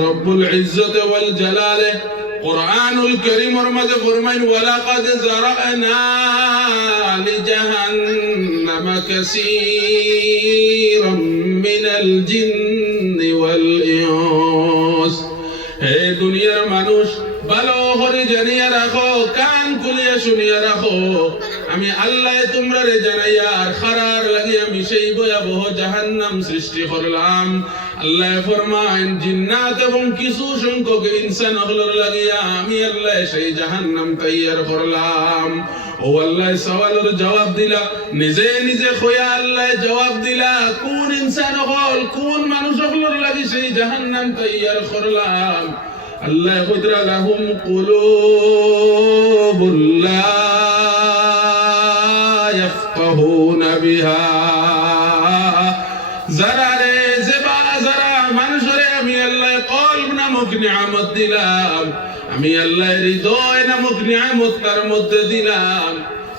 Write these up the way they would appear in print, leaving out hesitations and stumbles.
রব্বুল ইজ্জত ওয়াল জালালে কুরআনুল কারীমের মাঝে ফরমাইন ওয়ালাকাদ যারানা লিজাহান্নামা কাসীরাম মিনাল জিন্নি ওয়াল ইনস। হে দুনিয়ার মানুষ, ভালো করে জানিয়া রাখো, কান খুলিয়া শুনিয়া রাখো, আমি আল্লাহ তোমরারে জানাইয়া আর খারার লাগি আমি সেই ভয়াবহ জাহান্নাম সৃষ্টি করলাম। আল্লাহ ফরমাইন জিন্নাত এবং কিছু সংখ্যক ইনসান হলর লাগিয়া আমি আল্লাহ সেই জাহান্নাম তৈয়ার করলাম। ও আল্লাহ সওয়ালের জবাব দিলা, নিজে নিজে খোয়া আল্লাহ জবাব দিলা, কোন ইনসান হল কোন মানুষ হলর লাগি সেই জাহান্নাম তৈয়ার করলাম। আল্লাহ কইরা লাহুম কুলুবুল লা ইয়াফকাহুনা বিহা, যারা রে জেবা যারা মানুষরে আমি আল্লাহ কলব নামক নিয়ামত দিলাম, আমি আল্লাহ হৃদয় নামক নিয়ামত তার মধ্যে দিলাম,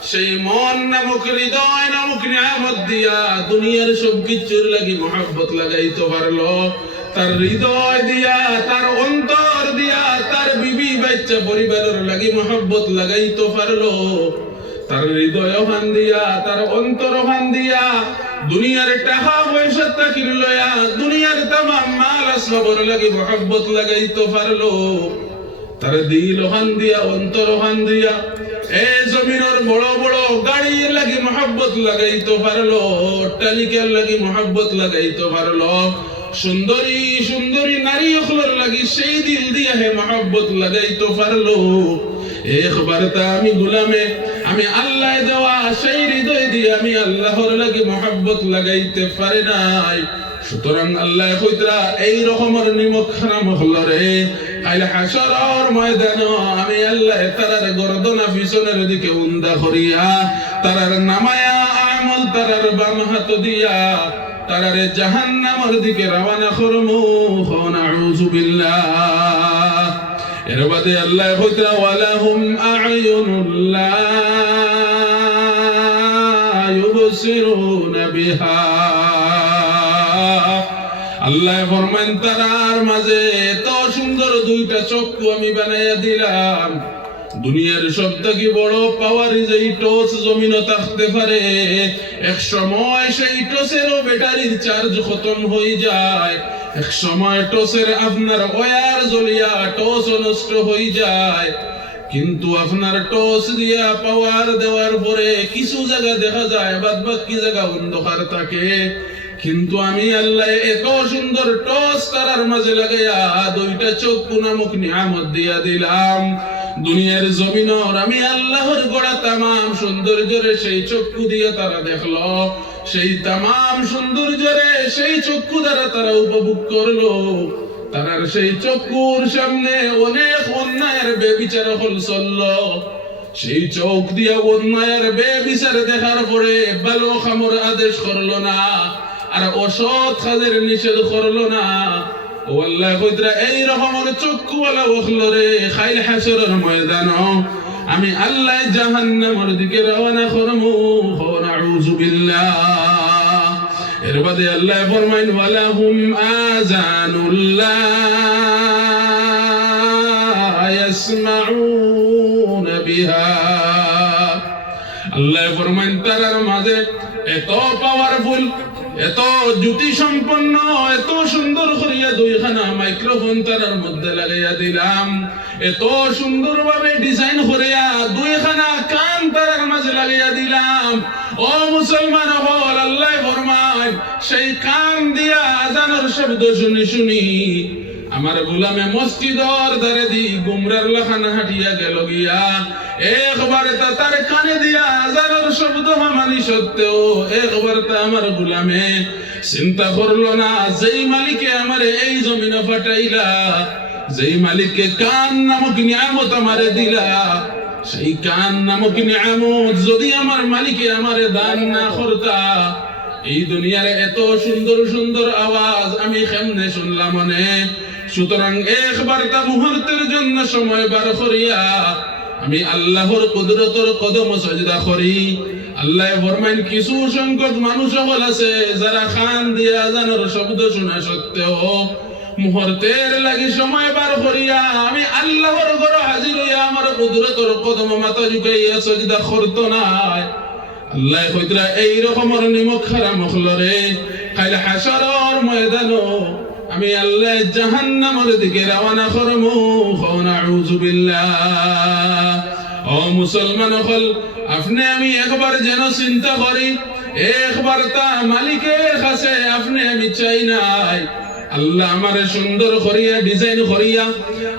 সেই মন নামক হৃদয় নামক নিয়ামত দিয়া দুনিয়ার সব কিছুর লাগি মহব্বত লাগাইতে পারলো, তার হৃদয় দিয়া তার অন্তর দিয়া তার বিবি বাচ্চা পরিবারের লাগি মহব্বত লাগাইতে পারলো, তার হৃদয় ওখান দিয়া তার অন্তর ওখান দিয়া দুনিয়ার টাকা পয়সা তাকিল লয়া দুনিয়ার তামাম মাল আসবাবর লাগি মহব্বত লাগাইতে পারলো, তার দিল ওখান দিয়া অন্তর ওখান দিয়া এই জমিনের বড় বড় গাড়ির লাগি মহব্বত লাগাইতে পারলো, অট্টালিকার লাগি মহব্বত লাগাইতে পারলো, সুন্দরী সুন্দরী নারী হলর লাগি সেই দিল দিয়া হে মহব্বত লাগাইতে পারলো। একবার তা আমি গুলামে আমি আল্লাহ দেওয়া সেই হৃদয় দিয়ে আমি আল্লাহর লাগি মহব্বত লাগাইতে পারি নাই। সুতরাং আল্লাহ কইতরা এই রকমের নিমক খারাম হলরে কাইলে হাসরের ময়দানে আমি আল্লাহ তারার গর্দনা পিছনের দিকে উন্দা করিয়া তারার নামায়া আমল তারার বাম হাত দিয়া তারারে জাহান্নামের দিকে রওনা করমু। নাউযু বিল্লাহ। এর বাদে আল্লাহ কইতরা ওয়ালাহুম আ'য়ুনুল লা ইউবসিরুনা বিহা, আল্লাহ ফরমান তারার মাঝে এত সুন্দর দুইটা চক্ষু আমি বানাইয়া দিলাম। দুনিয়ার সবথেকে বড় পাওয়ার যেই টর্চ জমিনে থাকতে পারে, এক সময় সেই টর্চেরও ব্যাটারির চার্জ খতম হয়ে যায়, এক সময় টর্চের আপনার ওয়্যার জ্বলিয়া টর্চ নষ্ট হয়ে যায়, কিন্তু আপনার টর্চ দিয়া পাওয়ার দেওয়ার পরে কিছু জায়গা দেখা যায়, বাদ বাকি জায়গা অন্ধকার থাকে। কিন্তু আমি আল্লাহ এত সুন্দর টর্চ তারার মাঝে লাগাইয়া দুইটা চক্ষু নামক নিয়ামত দিয়া দিলাম। দুনিয়ার জমিনের আমি আল্লাহর গড়া তামাম সৌন্দর্যরে সেই চক্ষু দিয়ে তারা দেখলো, সেই তামাম সৌন্দর্যরে সেই চক্ষু দ্বারা তারা উপভোগ করলো। তারার সেই চক্ষুর সামনে অনেক অন্যায়ের বেবিচার হল চললো, সেই চোখ দিয়ে অন্যায়ের বেবিচার দেখার পরে ভালো খামর আদেশ করলো না, আর অসৎ কাজের নিষেধ করলো না। ও আল্লাহ কইতরা এই রকমের চক্ষুওয়ালা ওখলরে খাইল হাসরের ময়দানে আমি আল্লাহ জাহান্নামের দিকে রওনা করমু। নাউযু বিল্লাহ। এর বাদে আল্লাহ ফরমাইন ওয়ালাহুম আযানুল লা ইয়াসমাউনা বিহা, আল্লাহ ফরমাইন তারার মাঝে এত পাওয়ারফুল এত জ্যোতি সম্পন্ন এত সুন্দর করিয়া দুইখানা মাইক্রোফোন তারার মধ্যে লাগাইয়া দিলাম, এত সুন্দর ভাবে ডিজাইন করিয়া দুইখানা কান তারার মাঝে লাগাইয়া দিলাম। ও মুসলমান হল, আল্লাহ ফরমান সেই কান দিয়া আজানের শব্দ শুনি শুনি আমার গোলামে মসজিদর ধারে দি গুমরার লাখানা হাঁটিয়া গেল গিয়া, একবার তা তার কানে দিয়া আজানের শব্দ মানি সত্ত্বেও একবার তা আমার গোলামে চিন্তা করলো না, যেই মালিকে আমারে এই জমিনে ফাটাইলা, যেই মালিককে কান নামক নিয়ামত আমারে দিলা, সেই কান নামক নিয়ামত যদি আমার মালিকে আমারে দান না করতা, এই দুনিয়ার এত সুন্দর সুন্দর আওয়াজ আমি কেমনে শুনলাম মনে। সুতরাং একবার তা মুহূর্তের জন্য সময় বার করিয়া আমি আল্লাহর কুদরতের কদম সাজদা করি। আল্লাহ ফরমাইন কিছু সংখ্যক মানুষ সকল আছে যারা কান দিয়ে আজানের শব্দ শোনা সত্ত্বেও মুহূর্তের লাগি সময় বার করিয়া আমি আল্লাহর ঘরে হাজির হইয়া আমার কুদরতের কদম মাথা ঝুঁকাইয়া সজদা করত নাই। আল্লাহ কইতরা এই রকমের নিমক খারাপ মখলরে কাইল হাসরের ময়দানো আমি আল্লাহ জাহান্নামের দিকে রওনা করমু। নাউযু বিল্লাহ। ও মুসলমান হল, আপনি আমি একবার যেন চিন্তা করি, একবার তা মালিকের কাছে আপনি আমি চাই নাই আল্লাহ আমারে সুন্দর করিয়া ডিজাইন করিয়া,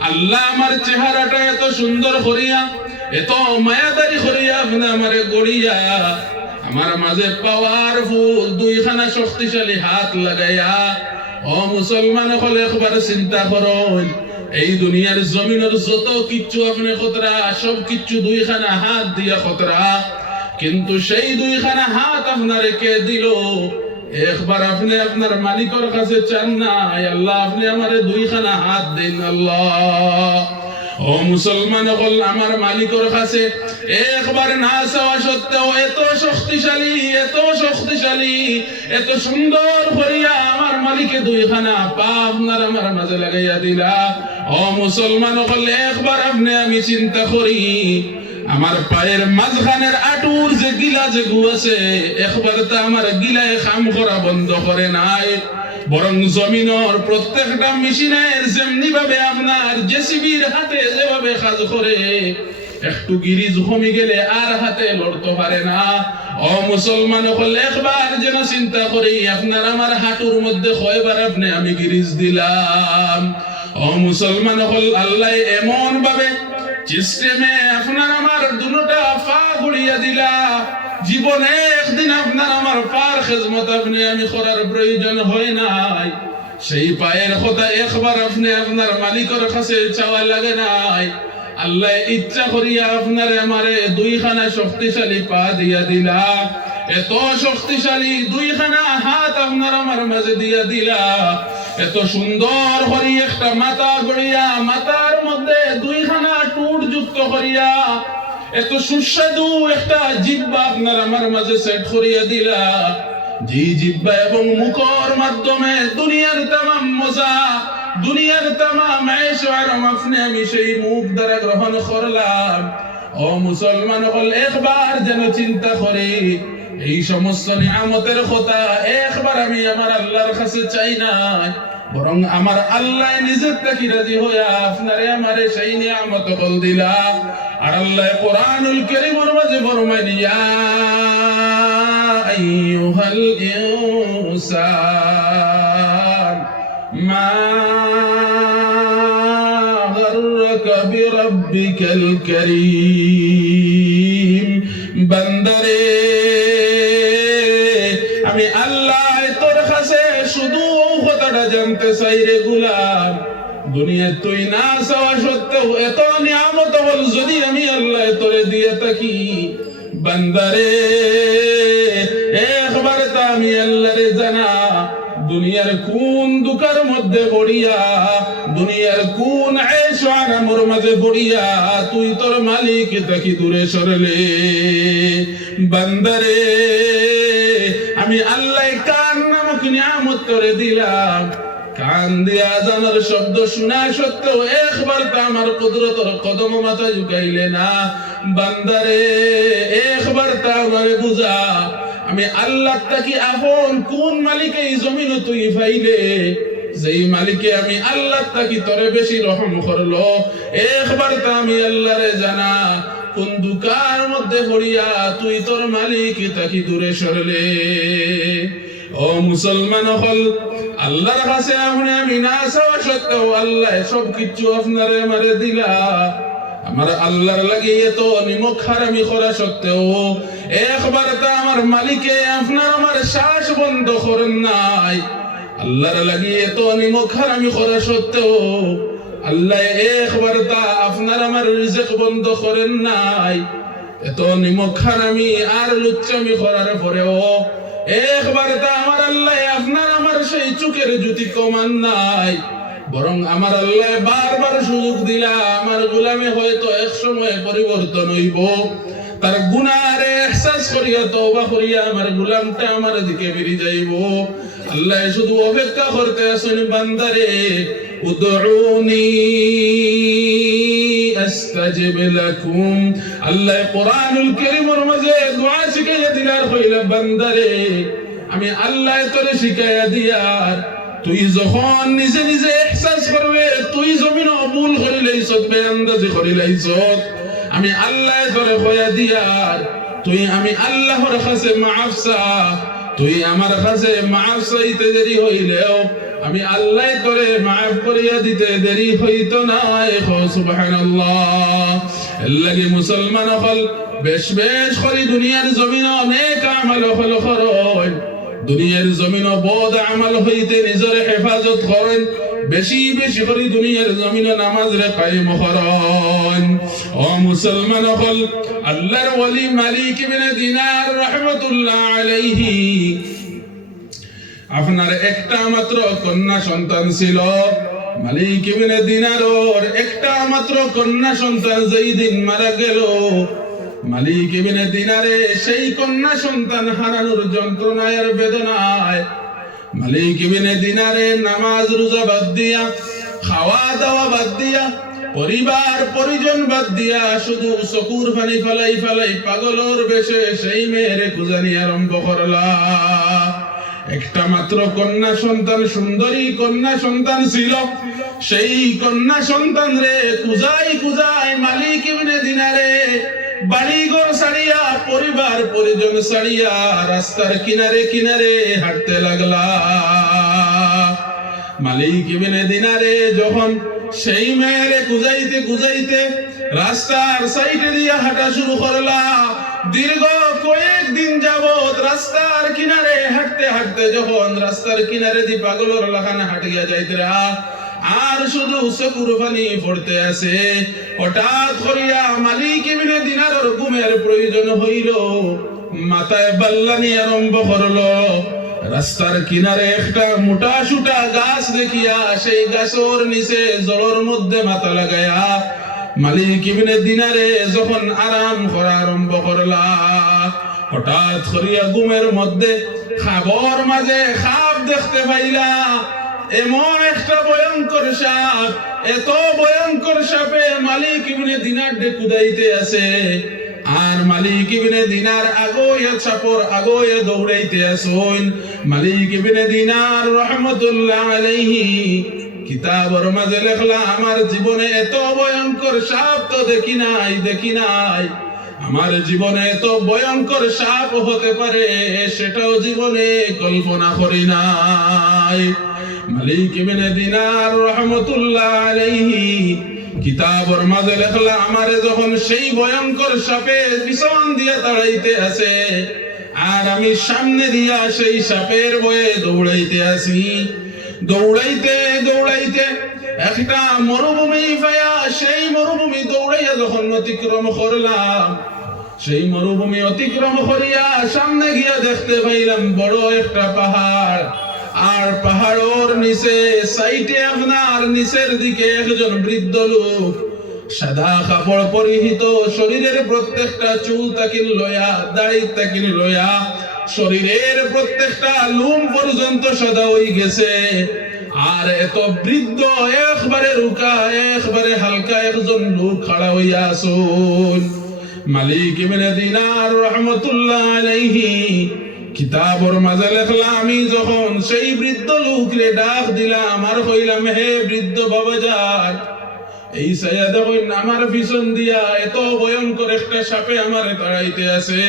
আল্লাহ আমার চেহারাটা এত সুন্দর করিয়া, এত মায়াদারি করিয়া আপনি আমারে গড়িয়া আমার মাঝে পাওয়ারফুল দুইখানা শক্তিশালী হাত লাগাইয়া। ও মুসলমান হলে একবার চিন্তা করো, এই দুনিয়ার জমিনের যত কিচ্ছু আপনি খতরা সব কিচ্ছু দুইখানা হাত দিয়া খতরা, কিন্তু সেই দুইখানা হাত আপনারে কে দিল? একবার আপনি আপনার মালিকের কাছে চান না, আল্লাহ আপনি আমারে দুইখানা হাত দিন আল্লাহ। ও মুসলমান হল, আমার মালিকের কাছে একবার না চাওয়া সত্ত্বেও এত শক্তিশালী, এত শক্তিশালী, এত সুন্দর করিয়া আমার মালিকে দুইখানা পা আপনার আমার মাঝে লাগাইয়া দিলা। ও মুসলমান হল, একবার আপনি আমি চিন্তা করি, আমার পায়ের মাঝখানের আটুর যে গিলা যে গু আছে, একবার তা আমার গিলায় কাম করা বন্ধ করে নাই, বরং জমিনের প্রত্যেকটা মেশিনের যেমনি ভাবে আপনার জেসিবির হাতে যেভাবে কাজ করে, একটু গিরিজ কমে গেলে আর হাতে লড়তে পারে না। ও মুসলমান হল, একবার যেন চিন্তা করি, আপনার আমার হাঁটুর মধ্যে কয়বার আপনি আমি গিরিজ দিলাম। ও মুসলমান হল, আল্লাহ এমন ভাবে সিস্টেমে আপনার আমার দুটোটা পা ঘুরিয়ে দিলা, জীবনে একদিন আপনার আমার পার খেজমত আপনি আমি করার প্রয়োজন হয় নাই। সেই পায়ের কথা একবার আপনি আপনার মালিকের কাছে চাওয়া লাগে নাই, আল্লাহ ইচ্ছা করিয়া আপনার আমারে দুইখানা শক্তিশালী পা দিয়া দিলা, এত শক্তিশালী দুইখানা হাত আপনার আমার মাঝে দিয়া দিলা, এত সুন্দর করে একটা মাথা গড়িয়া মাথার মধ্যে দুইখানা টুট যুক্ত করিয়া, এত সুস্বাদু একটা জিহ্বা আপনার আমার মাঝে সেট করিয়া দিলা, জি জিহ্বা এবং মুখের মাধ্যমে দুনিয়ার তামাম মজা, দুনিয়ার তামাম আয়েশ ও আরাম আপনি আমি সেই মুখ দ্বারা গ্রহণ করলাম। ও মুসলমান হল, একবার যেন চিন্তা করে এই সমস্ত নিয়ামতের কথা একবার আমি আমার আল্লাহর কাছে চাই নাই, বরং আমার আল্লাহ নিজের থেকে রাজি হইয়া আপনারে আমারে সেই নিয়ামত কল দিলা। আর আল্লাহ কোরআনুল কারীমের মাঝে ফরমায়, ইয়া আইয়ুহাল ইনসান মা গাররাকা বিরাব্বিকাল কারীম। বান্দারে, আমি আল্লাহ তোর কাছে শুধু কথাটা জানতে চাই রে গোলাম, দুনিয়া তুই না চাওয়া সত্ত্বেও এত নিয়ামত হল যদি আমি আল্লাহ তোরে দিয়ে থাকি, বান্দারে একবার তা আমি আল্লাহরে জানা, দুনিয়ার কোন দুকার মধ্যে পড়িয়া, দুনিয়ার কোন আয়েশ ও আরামের মাঝে পড়িয়া তুই তোর মালিক থাকি দূরে সরলে। বান্দারে, আমি আল্লাহ কান নামক নিয়ামত তোরে দিলাম, কান দিয়া জানার শব্দ শোনা সত্ত্বেও একবার তা আমার কুদরতের কদম মাথা ঝুঁকাইলে না। বান্দারে, একবার তা আমারে বুঝা, আমি আল্লাহ তাকি আপন কোন মালিক এই জমিন তুই পাইলে, যেই মালিকে আমি আল্লাহ তাকি তোরে বেশি রহম করলো, একবার তা আমি আল্লাহরে জানা, কোন দুকার মধ্যে পড়িয়া তুই তোর মালিক তাকি দূরে সরলে। ও মুসলমান হল, আল্লাহর কাছে আপনি আমি না চাওয়া সত্ত্বেও আল্লাহ সব কিছু আপনারে আমারে দিলা। আমার আল্লাহর লাগে এত নিমক হারামি করা সত্ত্বেও একবার তা আমার মালিকে আপনার আমার শ্বাস বন্ধ করেন নাই। আল্লাহর লাগে এত নিমক হারামি করা সত্ত্বেও আল্লাহ একবার তা আপনার আমার রিজিক বন্ধ করেন নাই। এত নিমক হারামি আর লুচ্চামি করার পরেও একবার তা আমার আল্লাহ আপনার আমার সেই চোখের জ্যোতি কমান নাই, বরং আমার আল্লাহ বারবার সুযোগ দিলা, আমার গোলামে হয়তো এক সময় পরিবর্তন হইব, তার গুনাহরে ইহসাস করিয়া তওবা করিয়া আমার গোলামটা আমার দিকে বেরিয়ে যাইব। আল্লাহ শুধু অপেক্ষা করতে আছেন বান্দারে, উদউনি আস্তাজিব লাকুম। আল্লাহ কোরআনুল কারীমের মাঝে দোয়া শিখাইয়া দিলার কইলা বান্দারে আমি আল্লাহ তোরে শিখাইয়া দিয়ার, তুই যখন নিজে নিজে ইহসাস করবে তুই জমিন ভুল করিলাইছ, বেআন্দাজি করিলাইছ, আমি আল্লাহ তোরে কইয়া দিয়ার তুই আমি আল্লাহর কাছে মাফ চা। তুই আমার কাছে মাফ চাইতে দেরি হইলেও আমি আল্লাহ তোরে মাফ করিয়া দিতে দেরি হইতো না। সুবহানাল্লাহ। এর লাগি মুসলমান হল বেশ বেশ করে দুনিয়ার জমিন অনেক আমল হল করেন, দুনিয়ার জমিন বদ আমল হইতে নিজের হেফাজত করেন, বেশি বেশি করে দুনিয়ার জমিন নামাজ রে কায়েম করেন। ও মুসলমান হল আল্লাহর ওলি মালিক ইবনে দিনার রাহমাতুল্লাহ আলাইহি আপনার একটা মাত্র কন্যা সন্তান ছিল। মালিক ইবনে দিনারর একটা মাত্র কন্যা সন্তান যেই দিন মারা গেল, মালিক ইবনে দিনারে সেই কন্যা সন্তান হারানোর যন্ত্রণায় আর বেদনায় মালিক ইবনে দিনারে নামাজ রোজা বাদ দিয়া, খাওয়া দাওয়া বাদ দিয়া, পরিবার পরিজন বাদ দিয়া শুধু চকুর পানি ফেলাই ফেলাই পাগলর বেশে সেই মেয়েরে খুঁজানি আরম্ভ করলা। একটা মাত্র কন্যা সন্তান, সুন্দরী কন্যা সন্তান ছিল, সেই কন্যা সন্তান রে খুঁজাই খুঁজাই মালিক ইবনে দিনারে বাড়িঘর ছাড়িয়া পরিবার পরিজন ছাড়িয়া রাস্তার কিনারে কিনারে হাঁটতে লাগলা। মালিক ইবনে দিনারে যখন সেই মেয়েরে খুঁজাইতে খুঁজাইতে রাস্তার সাইডে দিয়া হাঁটা শুরু করলা, দীর্ঘ কয়েকদিন যাবত রাস্তার কিনারে হাঁটতে হাঁটতে যখন রাস্তার কিনারে দি পাগলর লাখানা হাঁটিয়া যাইতে আর শুধু চকুর পানি পড়তে আছে, হঠাৎ করিয়া মালিক ইবনে দিনারের ঘুমের প্রয়োজন হইল, মাথায় বাল্লানি আরম্ভ করলো। রাস্তার কিনারে একটা মোটা সুটা গাছ দেখিয়া সেই গাছের নিচে জলের মধ্যে মাথা লাগায়া মালিক ইবনে দিনারে যখন আরাম করা আরম্ভ করলা, হঠাৎ করিয়া ঘুমের মধ্যে খাবর মাঝে সাপ দেখতে পাইলা। এমন একটা ভয়ঙ্কর সাপ, এত ভয়ঙ্কর সাপে মালিক ইবনে দিনার কুদাইতে আছে, আর মালিক ইবনে দিনার আগোয়া সাপর আগোয়া দৌড়াইতে আসুন। মালিক ইবনে দিনার রাহমাতুল্লাহ আলাইহি কিতাবের মাঝে লেখলা, আমার জীবনে এত ভয়ঙ্কর সাপ তো দেখি নাই, আমার জীবনে এত ভয়ঙ্কর সাপ হতে পারে সেটাও জীবনে কল্পনা করি নাই। মালিক ইবনে দিনার রাহমাতুল্লাহ আলাইহি কিতাবের মাঝে লেখলা, আমারে যখন সেই ভয়ঙ্কর সাপে পিছন দিয়া তাড়াইতে আছে আর আমি সামনে দিয়া সেই সাপের ভয়ে দৌড়াইতে আছি, দৌড়াইতে দৌড়াইতে একটা মরুভূমি পাইয়া সেই মরুভূমি দৌড়াইয়া যখন অতিক্রম করলাম, সেই মরুভূমি অতিক্রম করিয়া সামনে গিয়া দেখতে পাইলাম বড় একটা পাহাড়, আর পাহাড়ের নিচে সাইটে আপনার নিচের দিকে একজন বৃদ্ধ লোক সাদা কাপড় পরিহিত, শরীরের প্রত্যেকটা চুল তাকিন লয়া, দাড়ি তাকিন লয়া, শরীরের প্রত্যেকটা লোম পর্যন্ত সাদা হয়ে গেছে, আর এত বৃদ্ধ একবারে রুকা একবারে হালকা একজন লোক খাড়া হইয়া আসুন। মালিক ইবনে দিনার রাহমাতুল্লাহ আলাইহি কিতাবের মাঝে লেখলা, আমি যখন সেই বৃদ্ধ লোকরে ডাক দিলাম আর কইলাম, হে বৃদ্ধ বাবাজান, এই ছায়া দেখুন আমার পিছন দিয়া এত ভয়ঙ্কর একটা সাপে আমারে তাড়াইতে আছে,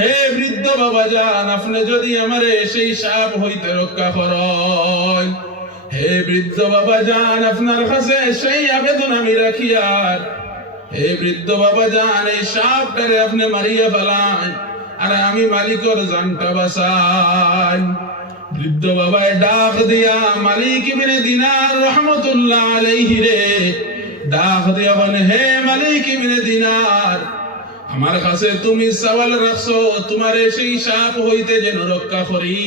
হে বৃদ্ধ বাবাজান আপনি যদি আমারে সেই সাপ হইতে রক্ষা করেন, হে বৃদ্ধ বাবাজান আপনার কাছে সেই আবেদন আমি রাখি, আর হে বৃদ্ধ বাবাজান এই সাপটারে আপনি মারিয়া ফেলান আর আমি মালিকের জানটা বাঁচাই। বৃদ্ধ বাবায় ডাক দিয়া মালিক ইবনে দিনার রাহমাতুল্লাহ আলাইহি রে ডাক দিয়া বলে, হে মালিক ইবনে দিনার, আমার কাছে তুমি সওয়াল রাখছো তোমারে সেই সাপ হইতে যেন রক্ষা করি,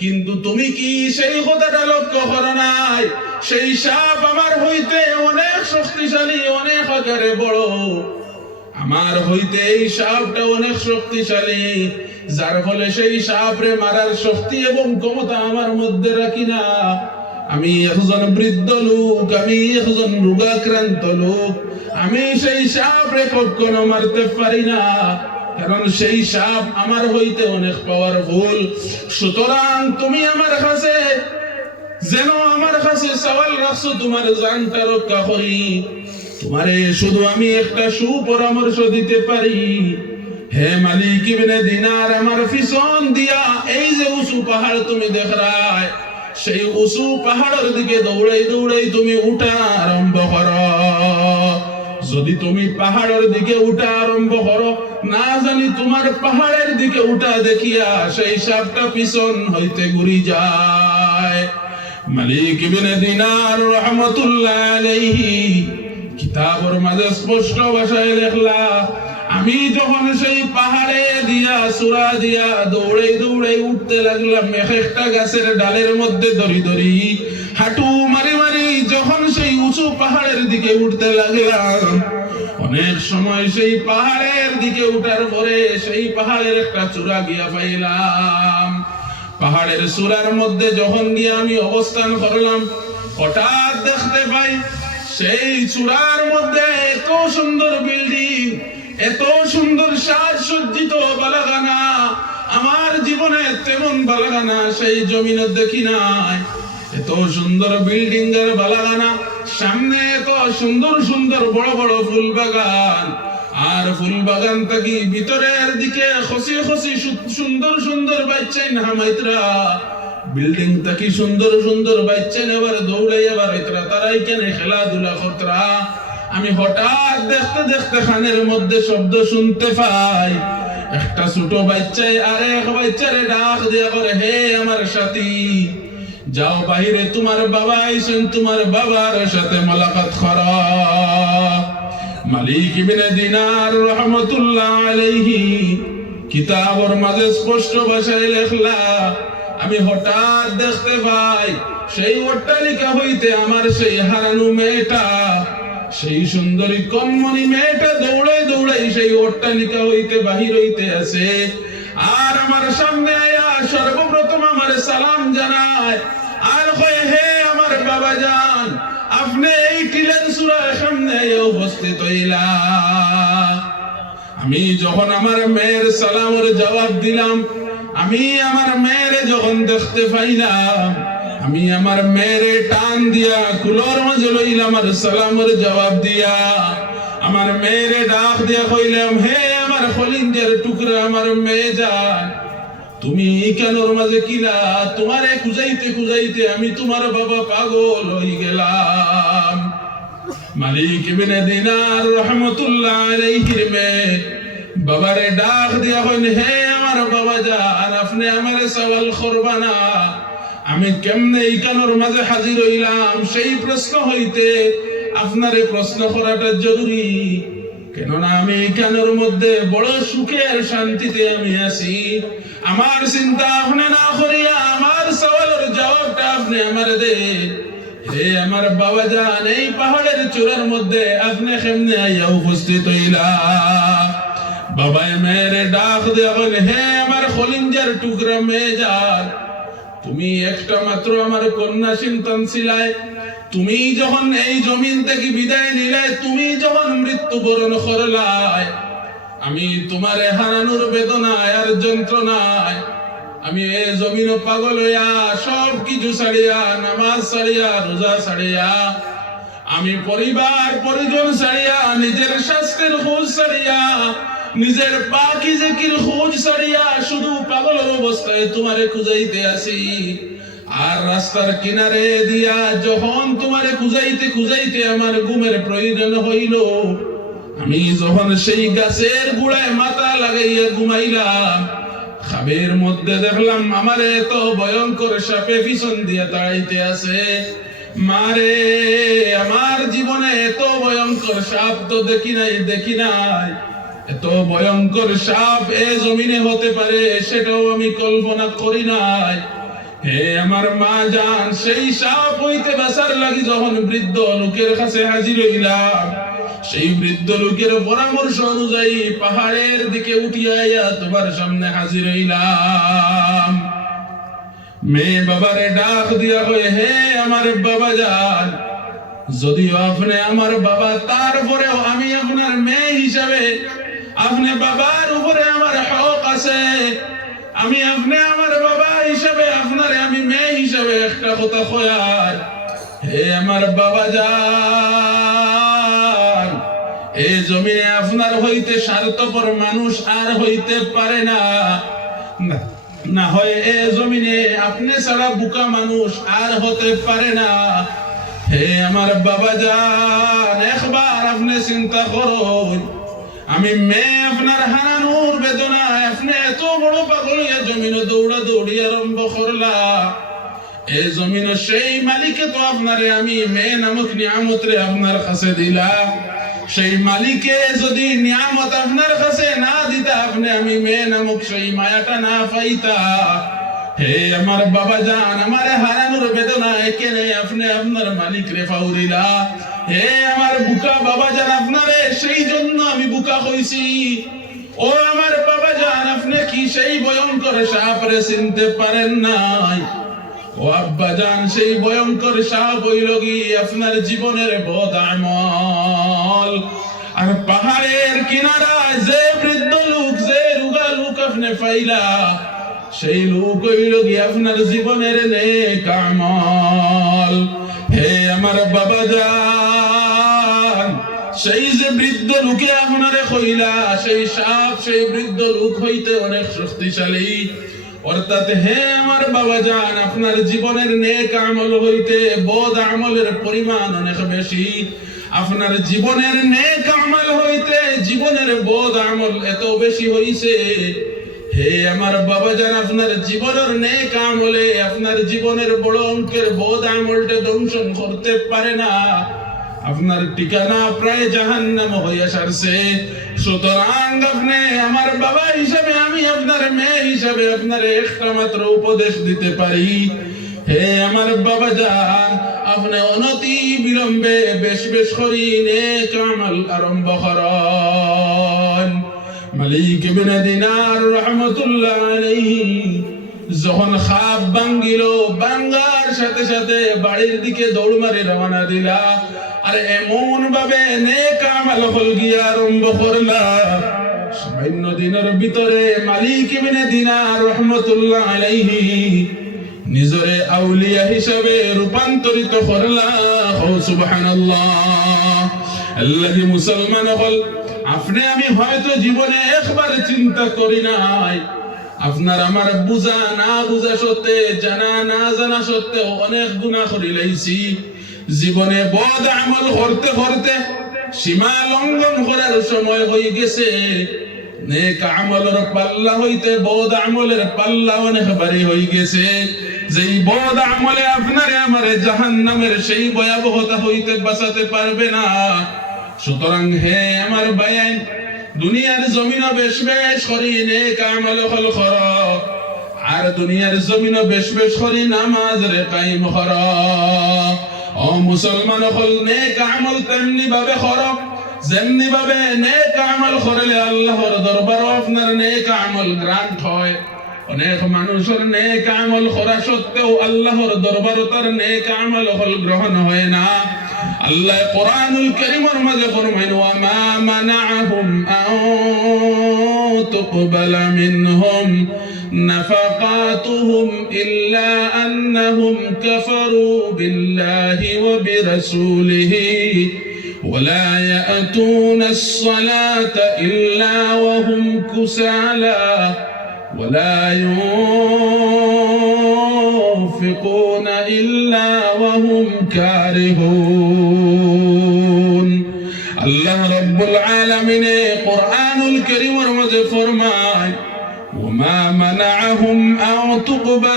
কিন্তু তুমি কি সেই কথাটা লক্ষ্য করো নাই সেই সাপ আমার হইতে অনেক শক্তিশালী, অনেক আকারে বড়, আমার হইতে এই সাপটা অনেক শক্তিশালী, যার ফলে সেই সাপরে মারার শক্তি এবং ক্ষমতা আমার মধ্যে রাখি না। আমি একজন বৃদ্ধ লোক, আমি একজন রোগাক্রান্ত লোক, আমি সেই সাপরে কখনো মারতে পারি না, কারণ সেই সাপ আমার হইতে অনেক পাওয়ারফুল। সুতরাং তুমি আমার কাছে যেন আমার কাছে সওয়াল রাখছো তোমার জানটা রক্ষা করি, তোমারে শুধু আমি একটা সুপরামর্শ দিতে পারি। হে মালিক ইবনে দিনার, আমার পিছন দিয়া এই যে উঁচু পাহাড় তুমি দেখরায়, সেই উঁচু পাহাড়ের দিকে দৌড়াই দৌড়াই তুমি উঠা আরম্ভ করো। যদি তুমি পাহাড়ের দিকে উঠা আরম্ভ করো, না জানি তোমার পাহাড়ের দিকে উঠা দেখিয়া সেই সাপটা পিছন হইতে ঘুরি যায়। মালিক ইবনে দিনার রাহমাতুল্লাহ আলাইহি কিতাবের মাঝে স্পষ্ট ভাষায় লেখলা, আমি যখন সেই পাহাড়ে দিয়া সুরা দিয়া দৌড়াই দৌড়াই উঠতে লাগলাম, এক একটা গাছের ডালের মধ্যে দড়ি দড়ি হাঁটু মারি মারি যখন সেই উঁচু পাহাড়ের দিকে উঠতে লাগলাম, অনেক সময় সেই পাহাড়ের দিকে উঠার পরে সেই পাহাড়ের একটা চূড়া গিয়া পাইলাম। পাহাড়ের চূড়ার মধ্যে যখন গিয়ে আমি অবস্থান করলাম, হঠাৎ দেখতে পাই সেই চূড়ার মধ্যে এত সুন্দর বিল্ডিং, এত সুন্দর সাজসজ্জিত বালাখানা, আমার জীবনে তেমন বালাখানা সেই জমিনে দেখি নাই। এত সুন্দর বিল্ডিং এর বালাখানা, সামনে এত সুন্দর সুন্দর বড় বড় ফুল বাগান, আর ফুল বাগান থেকে ভিতরের দিকে খসি খসি সুন্দর সুন্দর বাচ্চা নামাইতরা, বিল্ডিং থেকে সুন্দর সুন্দর বাচ্চা নেবার দৌড়াই আবার ইতরা, তারাই কেন খেলাধুলা করতরা। আমি হঠাৎ দেখতে দেখতে খানের মধ্যে শব্দ শুনতে পাই, একটা ছোট বাচ্চাই আরেক বাচ্চারে ডাক দিয়া করে, হে আমার সাথী, যাও বাইরে, তোমার বাবা আইছেন, তোমার বাবার সাথে মোলাকাত করো। মালিক ইবনে দিনার রাহমাতুল্লাহ আলাইহি কিতাবের মাঝে স্পষ্ট ভাষায় লেখলা, আমি হঠাৎ দেখতে পাই সেই অট্টালিকা হইতে আমার সেই হারানো মেয়েটা, সেই সুন্দরী কনমনি মেয়েটা দৌড়াই দৌড়াই সেই অট্টালিকা হইতে বাহির হইতে আছে, আর আমার সামনে আয়া সর্বপ্রথম আমার সালাম জানায় আর কয়, হে আমার বাবা জান, আপনি এই টিলেন সূরার সামনে উপস্থিত হইলা। আমি যখন আমার মেয়ের সালামের জবাব দিলাম, আমি আমার মেয়েরে যখন দেখতে পাইলাম, আমি আমার মেয়েরে টান দিয়া কুলোর মাঝে লইলাম আর সালামের জবাব দিয়া আমার মেয়েরে ডাক দিয়া কইলাম, হে আমার খলিঞ্জের টুকরা, আমার মেয়ে জান, তুমি কেনর মাঝে কিলা? তোমারে খুঁজাইতে খুঁজাইতে আমি তোমার বাবা পাগল হয়ে গেলাম। মালিক ইবনে দিনার রাহমাতুল্লাহ আলাইহির মেয়ে বাবারে ডাক দিয়া কইন, হে আমার বাবা জান, আপনি আমারে সওয়াল করবা না, আমি কেমনে এই কানোর মাঝে হাজির হইলাম? সেই প্রশ্ন হইতে আপনারে প্রশ্ন করাটা জরুরি, কেননা আমি এই কানোর মধ্যে বড় সুখে আর শান্তিতে আমি আছি। আমার চিন্তা আপনি না করিয়া আমার সওয়ালের জবাবটা আপনি আমারে দে। হে আমার বাবা জান, এই পাহাড়ের চূড়ার মধ্যে আপনি কেমনে আইয়া উপস্থিত হইলা? বাবাই মেরে ডাক দিয়া বলে, হে আমার খলিঞ্জার টুকরা মেয়ে জান, তুমি একটা মাত্র আমার কন্যা সন্তান ছিলাই, তুমি যখন এই জমিন থেকে বিদায় নিলে, তুমি যখন মৃত্যুবরণ করলাই, আমি তোমারে হারানোর বেদনায় আর যন্ত্রণায় আমি এই জমিন পাগল হইয়া সব কিছু ছাড়িয়া, নামাজ ছাড়িয়া, রোজা ছাড়িয়া, আমি পরিবার পরিজন ছাড়িয়া, নিজের স্বাস্থ্যের খোঁজ ছাড়িয়া, নিজের বাকি জিকির খোঁজ ছাড়িয়া শুধু পাগলের অবস্থায় তোমারে খুঁজাইতে আসি। আর রাস্তার কিনারে দিয়া যখন তোমারে খুঁজাইতে খুঁজাইতে আমার ঘুমের প্রয়োজন হইল, আমি যখন সেই গাছের গুড়ায় মাথা লাগাইয়া ঘুমাইলাম, খাবের মধ্যে দেখলাম আমার এত ভয়ঙ্কর সাপে পিছন দিয়ে দাঁড়াইতে আছে। মারে, আমার জীবনে এত ভয়ঙ্কর সাপ তো দেখি নাই, এত ভয়ঙ্কর সাপ এ জমিনে হতে পারে সেটাও আমি কল্পনা করি নাই। হে আমার মা জান, সেই সাপ হইতে বাঁচার লাগি যখন বৃদ্ধ লোকের কাছে হাজির হইলাম, সেই বৃদ্ধ লোকের পরামর্শ অনুযায়ী পাহাড়ের দিকে উঠিয়া তোমার সামনে হাজির হইলাম। মেয়ে বাবারে ডাক দিয়া কয়, হে আমার বাবা যান, যদিও আপনি আমার বাবা, তারপরেও আমি আপনার মেয়ে হিসাবে, আপনি বাবার উপরে আমার হক আছে, আমি আপনি আমার বাবা হিসাবে আপনারে আমি মেয়ে হিসাবে একটা কথা কয়ার, হে আমার বাবা যান, এই জমিনে আপনার হইতে স্বার্থপর মানুষ আর হইতে পারে না, না হয় এ জমিনে আপনি ছাড়া বোকা মানুষ আর হতে পারে না। হে আমার বাবা যান, একবার আপনি চিন্তা করুন, আমি মেয়ে আপনার হারানোর বেদনায় আপনি এত বড় পাগল হইয়া জমিনে দৌড়া দৌড়ি আরম্ভ করলা। এই জমিন সেই মালিকে তো আপনারে আমি মেয়ে নামক নিয়ামত রে আপনার কাছে দিলাম, সেই মালিকে যদি নিয়ামত আপনার কাছে না দিতা, আপনি আমি মেয়ে নামক সেই মায়াটা না পাইতা। হে আমার বাবা জান, আমার হারানোর বেদনা এখানে আপনি আপনার মালিক রে ফাউরিলা। হে আমার বুকা বাবা জান, আপনারে সেই জন্য আমি বুকা হইছি। ও আমার বাবা জান, আপনি কি সেই ভয়ঙ্কর সাপরে চিনতে পারেন নাই? ও আব্বা জান, সেই ভয়ঙ্কর সাপ হইল কি আপনার জীবনের বদ আমল। আর পাহাড়ের কিনারায় যে বৃদ্ধ লোক, যে রোগা লোক আপনি পাইলা, সেই লোক হইল কি আপনার জীবনের নেক আমল। হে আমার বাবা জান, সেই যে বৃদ্ধ লোকে আপনারে কইলা, সেই সাপ সেই বৃদ্ধ লোক হইতে অনেক শক্তিশালী। অর্থাৎ হে আমার বাবা জান, আপনার জীবনের নেক আমল হইতে বদ আমলের পরিমাণ অনেক বেশি। আপনার জীবনের নেক আমল হইতে জীবনের বদ আমল এত বেশি হইছে। হে আমার বাবা জান, আপনার জীবনের নেক আমলে আপনার জীবনের বড় অঙ্কের বদ আমলটা দংশন করতে পারে না। আপনার ঠিকানা প্রায় জাহান্নাম হইয়া সারছে। সুতরাং আপনি আমার বাবা হিসাবে, আমি আপনার মেয়ে হিসাবে আপনার একটা মাত্র উপদেশ দিতে পারি। হে আমার বাবা জান, আপনি অনতি বিলম্বে বেশ বেশ করি নেক আমল আরম্ভ করুন। মালিক ইবনে দিনার রাহমাতুল্লাহ আলাইহি যখন খাপ ভাঙ্গিল, ভাঙ্গার সাথে সাথে বাড়ির দিকে দৌড় মারে রওনা দিলা। আর এমন ভাবে নেক আমল হল গিয়া আরম্ভ করলা, সামান্য দিনের ভিতরে মালিক ইবনে দিনার রাহমাতুল্লাহ আলাইহি নিজরে আউলিয়া হিসাবে রূপান্তরিত করলা। সুবহানাল্লাহ। আল্লাহ মুসলমান হল, আপনি আমি হয়তো জীবনে একবার চিন্তা করি নাই, আপনার আমার বুঝা না বুঝা সত্ত্বে, জানা না জানা সত্ত্বে অনেক গুনাহ করি লাইছি। জীবনে বদ আমল করতে করতে সীমা লঙ্ঘন করার সময় হয়ে গেছে। নেক আমলের পাল্লা হইতে বদ আমলের পাল্লা অনেক ভারী হয়ে গেছে। যেই বদ আমলে আপনারে আমারে জাহান্নামের সেই ভয়াবহতা হইতে বাঁচাতে পারবে না। সুতরাং হে আমার ভাইয়েন, দুনিয়ার জমিন বেশ বেশ করি নেক আমল হল কর, আর দুনিয়ার জমিন বেশ বেশ করি নামাজ রে কায়েম কর। ও মুসলমান হল, নেক আমল তেমনি ভাবে কর যেমনি ভাবে নেক আমল করলে আল্লাহর দরবারে আপনার নেক আমল গ্রান্ট হয়। অনেক মানুষের নেক আমল করা সত্ত্বেও আল্লাহর দরবারে তার নেক আমল হল গ্রহণ হয় না। আল্লাহ কোরআনুল কারীমের মাঝে ফরমায়, ওয়া মা মানাআহুম আন তুকবালা মিনহুম নাফাকাতুহুম ইল্লা আন্নাহুম কাফারু বিল্লাহি ওয়া বিরাসূলিহি ওয়ালা ইয়াতুনাস সালাতা ইল্লা ওয়া হুম কুসালা ওয়ালা ইউনফিকুনা ইল্লা ওয়া হুম কারিহুন। আল্লাহ রাব্বুল আলামিন কোরআনুল কারীমের মাঝে ফরমায়, ওয়া মা মানাআহুম আন তুকবালা